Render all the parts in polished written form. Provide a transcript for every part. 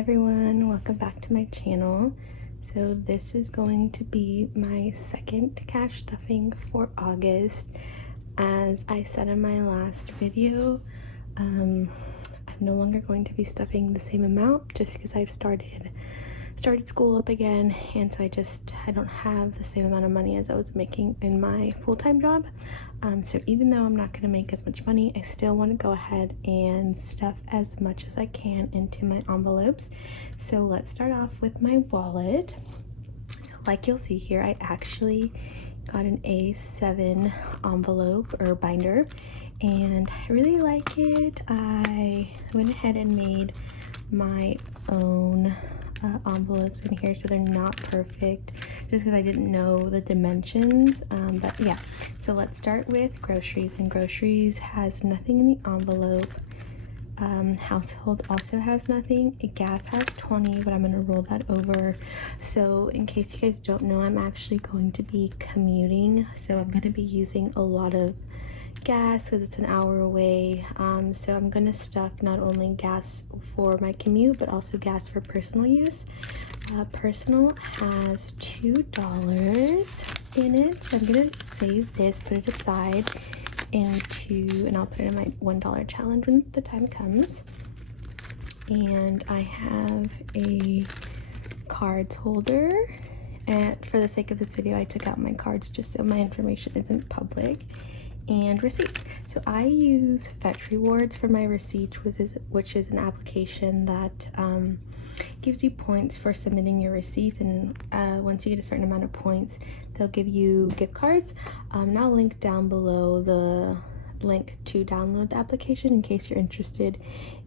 everyone, welcome back to my channel. So this is going to be my second cash stuffing for August. As I said in my last video, I'm no longer going to be stuffing the same amount just because I've started school up again, and so I don't have the same amount of money as I was making in my full-time job. So even though I'm not going to make as much money, I still want to go ahead and stuff as much as I can into my envelopes. So let's start off with my wallet. So like you'll see here, I actually got an A7 envelope or binder, and I really like it. I went ahead and made my own envelopes in here, so they're not perfect just because I didn't know the dimensions, but yeah. So let's start with groceries, and groceries has nothing in the envelope. Household also has nothing. Gas has 20, but I'm gonna roll that over. So in case you guys don't know, I'm actually going to be commuting, so I'm gonna be using a lot of gas because it's an hour away. So I'm gonna stuff not only gas for my commute but also gas for personal use. Personal has $2 in it, so I'm gonna save this, put it aside and I'll put it in my $1 challenge when the time comes. And I have a cards holder, and for the sake of this video I took out my cards just so my information isn't public. And receipts. So I use Fetch Rewards for my receipts, which is an application that gives you points for submitting your receipts, and once you get a certain amount of points, they'll give you gift cards. Now I'll link down below the link to download the application in case you're interested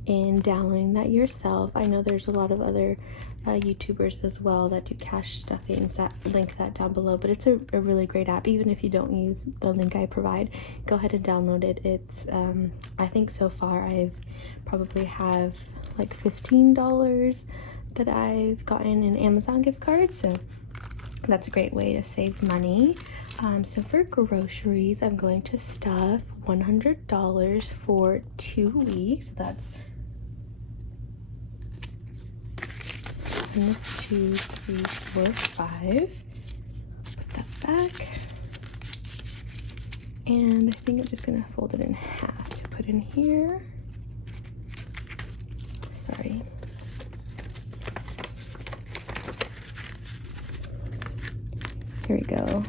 in downloading that yourself. I know there's a lot of other YouTubers as well that do cash stuffings. That link that down below, but it's a really great app. Even if you don't use the link I provide, go ahead and download it. It's I think so far I've probably have like $15 that I've gotten in Amazon gift cards, so that's a great way to save money. So for groceries, I'm going to stuff $100 for 2 weeks. That's 1, 2, 3, 4, 5. Put that back. And I think I'm just gonna fold it in half to put in here. Sorry. Here we go.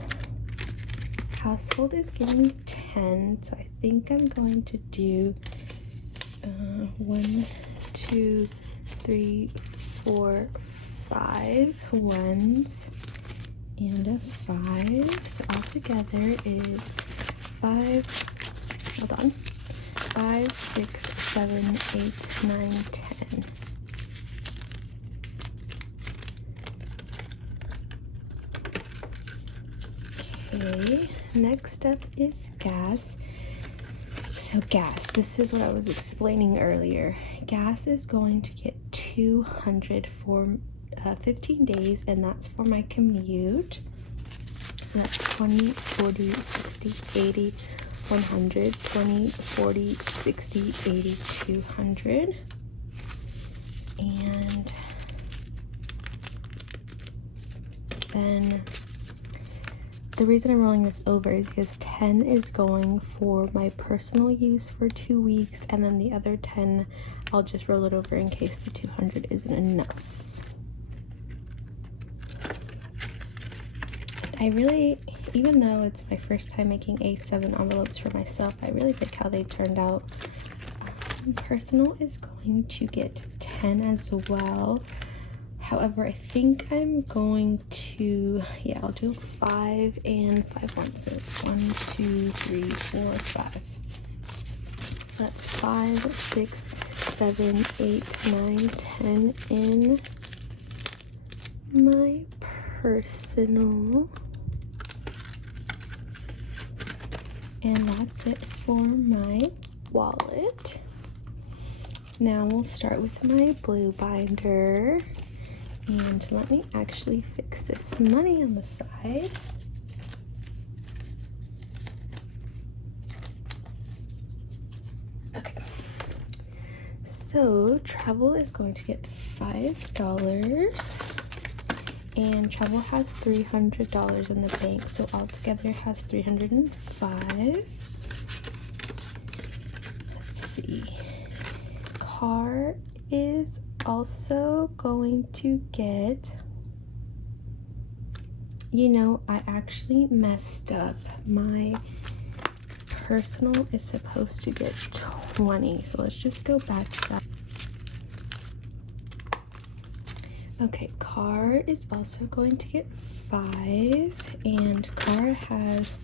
Household is giving me 10, so I think I'm going to do 1, 2, 3, 4, 5 ones and a 5. So altogether it's 5. Hold on. 5, 6, 7, 8, 9, 10. Okay, next up is gas. So gas, this is what I was explaining earlier. Gas is going to get 200 for 15 days, and that's for my commute. So that's 20, 40, 60, 80, 100, 20, 40, 60, 80, 200. And then the reason I'm rolling this over is because 10 is going for my personal use for 2 weeks, and then the other 10 I'll just roll it over in case the 200 isn't enough. I really, even though it's my first time making A7 envelopes for myself, I really like how they turned out. Personal is going to get 10 as well. However, I think I'm going to, yeah, I'll do 5 and 5 ones. So 1, 2, 3, 4, 5. That's 5, 6, 7, 8, 9, 10 in my personal. And that's it for my wallet. Now we'll start with my blue binder. And let me actually fix this money on the side. Okay. So travel is going to get $5, and travel has $300 in the bank, so altogether it has $305. Let's see. Car is also going to get, you know, I actually messed up. My personal is supposed to get 20, so let's just go back to that. Okay, car is also going to get 5, and car has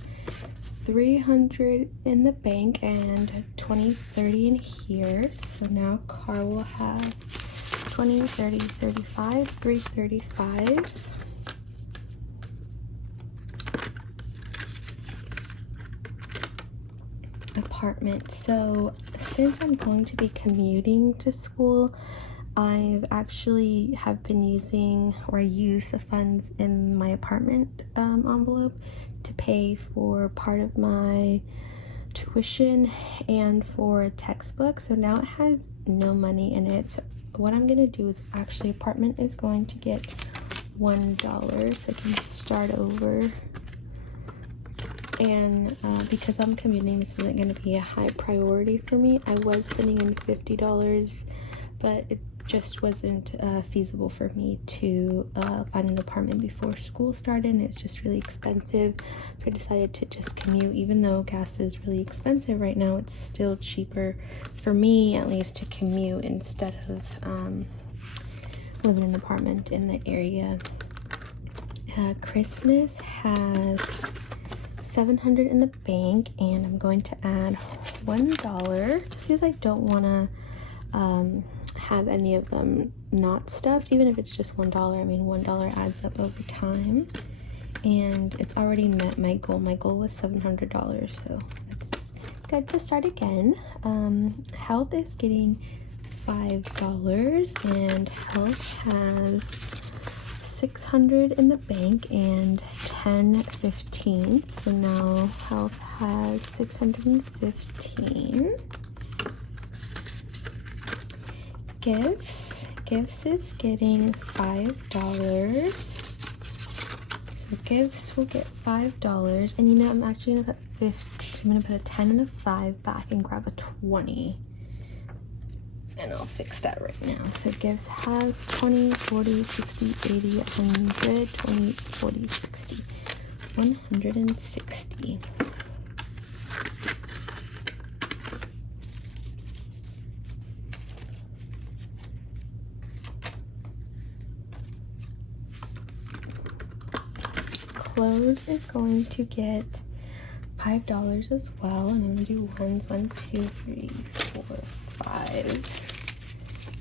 300 in the bank and 20, 30 in here. So now car will have 20, 30, 35, 335. Apartment. So since I'm going to be commuting to school, I've actually have been using or use the funds in my apartment envelope to pay for part of my tuition and for a textbook. So now it has no money in it. So what I'm gonna do is actually apartment is going to get $1 so I can start over. And because I'm commuting, this isn't going to be a high priority for me. I was putting in $50, but it just wasn't feasible for me to find an apartment before school started, and it's just really expensive. So I decided to just commute. Even though gas is really expensive right now, it's still cheaper for me, at least, to commute instead of living in an apartment in the area. Christmas has $700 in the bank, and I'm going to add $1 just because I don't want to have any of them not stuffed, even if it's just $1. I mean, $1 adds up over time, and it's already met my goal. My goal was $700, so that's good to start again. Health is getting $5, and health has $600 in the bank and 10/15. So now health has $615. Gifts is getting $5. So gifts will get $5, and you know, I'm actually gonna put 15. I'm gonna put a 10 and a 5 back and grab a 20. And I'll fix that right now. So gifts has 20, 40, 60, 80, 100, 20, 40, 60, 160. Clothes is going to get $5 as well, and I'm gonna do ones, 1, 2, 3, 4, 5.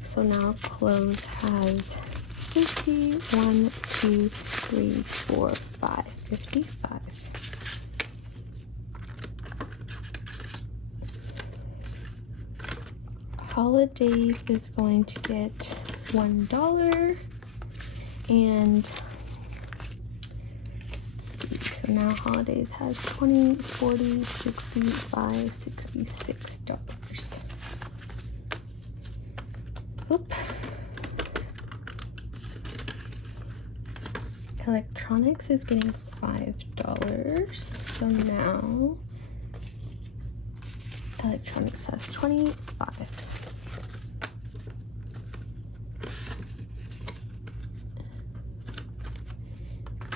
So now clothes has 50, 1, 2, 3, 4, 5, 55. Holidays is going to get $1, and so now holidays has 20, 40, 65, $66. Oop. Electronics is getting $5. So now electronics has 25.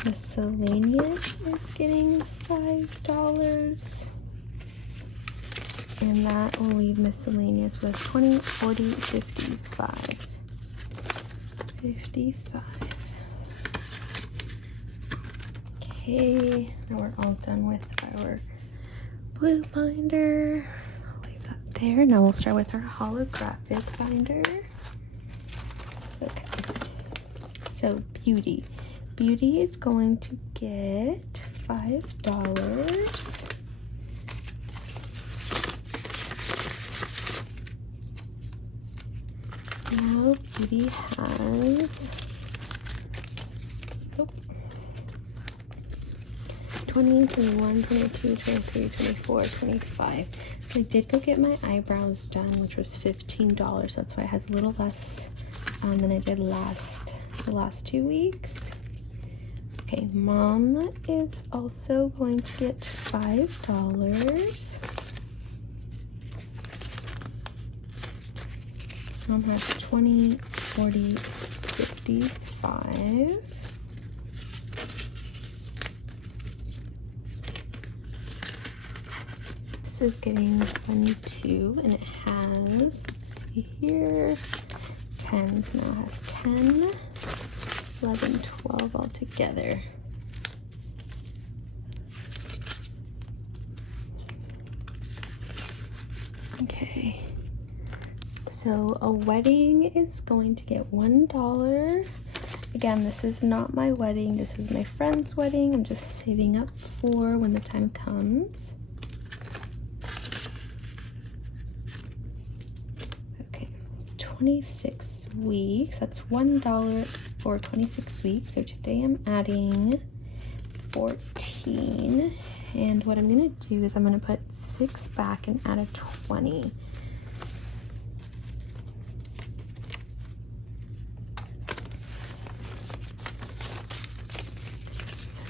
Miscellaneous is getting $5, and that will leave miscellaneous with 20, 40, 55. 55. Okay, now we're all done with our blue binder. I'll leave that there. Now we'll start with our holographic binder. Okay, so beauty. Beauty is going to get $5. Now beauty has 20, 21, 22, 23, 24, 25. So So I did go get my eyebrows done, which was $15. That's why it has a little less than I did the last 2 weeks. Okay, mom is also going to get $5. Mom has 20, 40, 55. This is getting 22, and it has, let's see here, 10. So now it has 10, 11, 12 all together. Okay. So a wedding is going to get $1. Again, this is not my wedding. This is my friend's wedding. I'm just saving up for when the time comes. Okay, 26 weeks. That's $1 for 26 weeks. So today I'm adding 14. And what I'm going to do is I'm going to put 6 back and add a 20.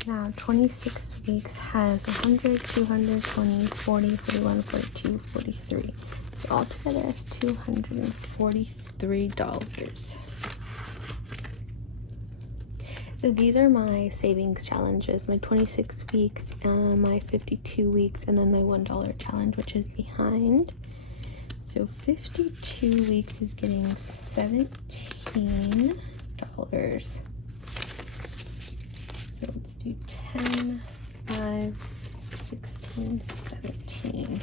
Now 26 weeks has 100, 220, 40, 41, 42, 43. So altogether it's $243. So these are my savings challenges, my 26 weeks, my 52 weeks, and then my $1 challenge, which is behind. So 52 weeks is getting $17. So let's do 10, 5, 16, 17.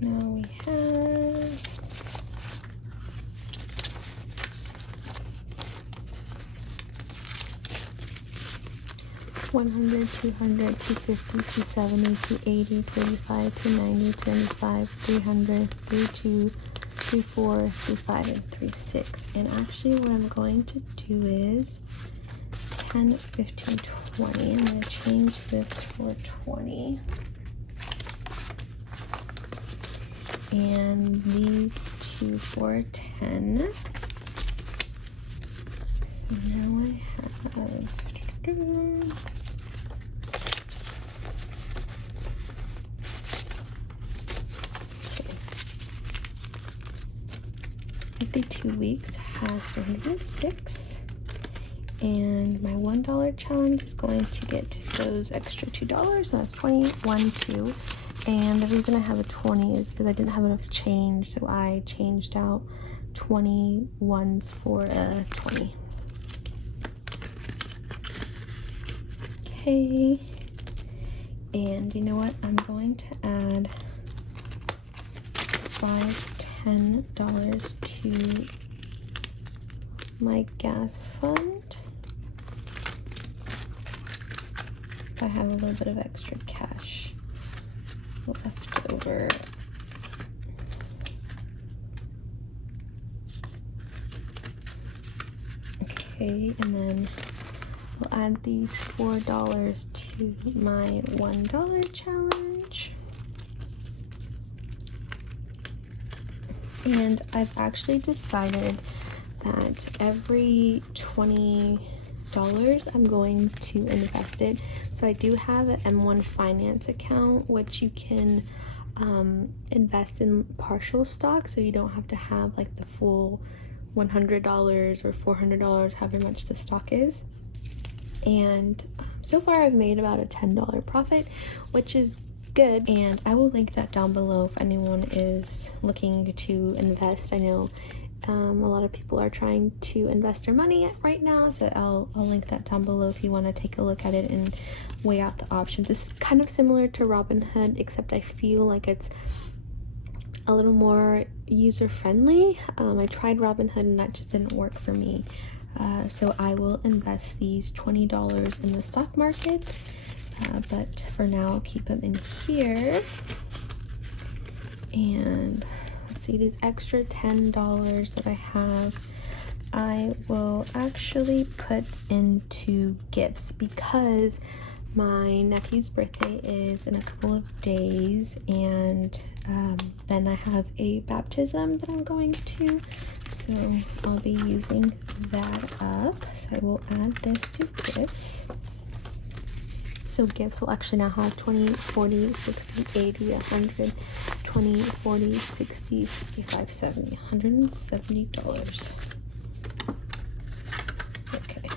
Now we have 100, 200, 250, 270, 280, 285, 290, 295, 300, 32, 34, 35, and 36. And actually what I'm going to do is 10, 15, 20. I'm going to change this for 20. And these two for 10. So now I have 52 weeks has 306, and my $1 challenge is going to get those extra $2, so that's 20, 1, 2. And the reason I have a 20 is because I didn't have enough change, so I changed out 20 ones for a 20. Okay, and you know what? I'm going to add $5, $10 to my gas fund. If I have a little bit of extra cash left over. Okay, and then I'll add these $4 to my $1 challenge. And I've actually decided that every $20 I'm going to invest it. So I do have an M1 finance account, which you can invest in partial stock, so you don't have to have like the full $100 or $400, however much the stock is. And so far I've made about a $10 profit, which is good, and I will link that down below if anyone is looking to invest. I know a lot of people are trying to invest their money right now, so I'll link that down below if you want to take a look at it and weigh out the options. It's kind of similar to Robinhood, except I feel like it's a little more user-friendly. I tried Robinhood and that just didn't work for me. So I will invest these $20 in the stock market, but for now I'll keep them in here. And let's see, these extra $10 that I have, I will actually put into gifts, because my nephew's birthday is in a couple of days, and then I have a baptism that I'm going to, so I'll be using that up. So I will add this to gifts. So gifts will actually now have 20, 40, 60, 80, 100, 20, 40, 60, 65, 70, $170. Okay.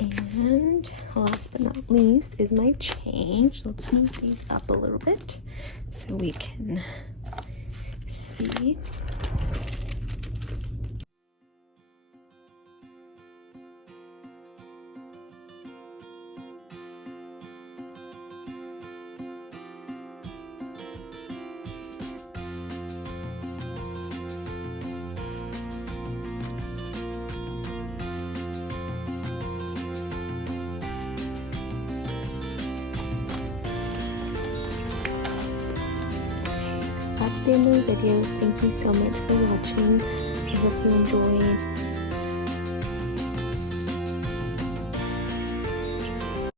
And last but not least is my change. Let's move these up a little bit so we can see. That's the end of the video. Thank you so much for watching. I hope you enjoyed.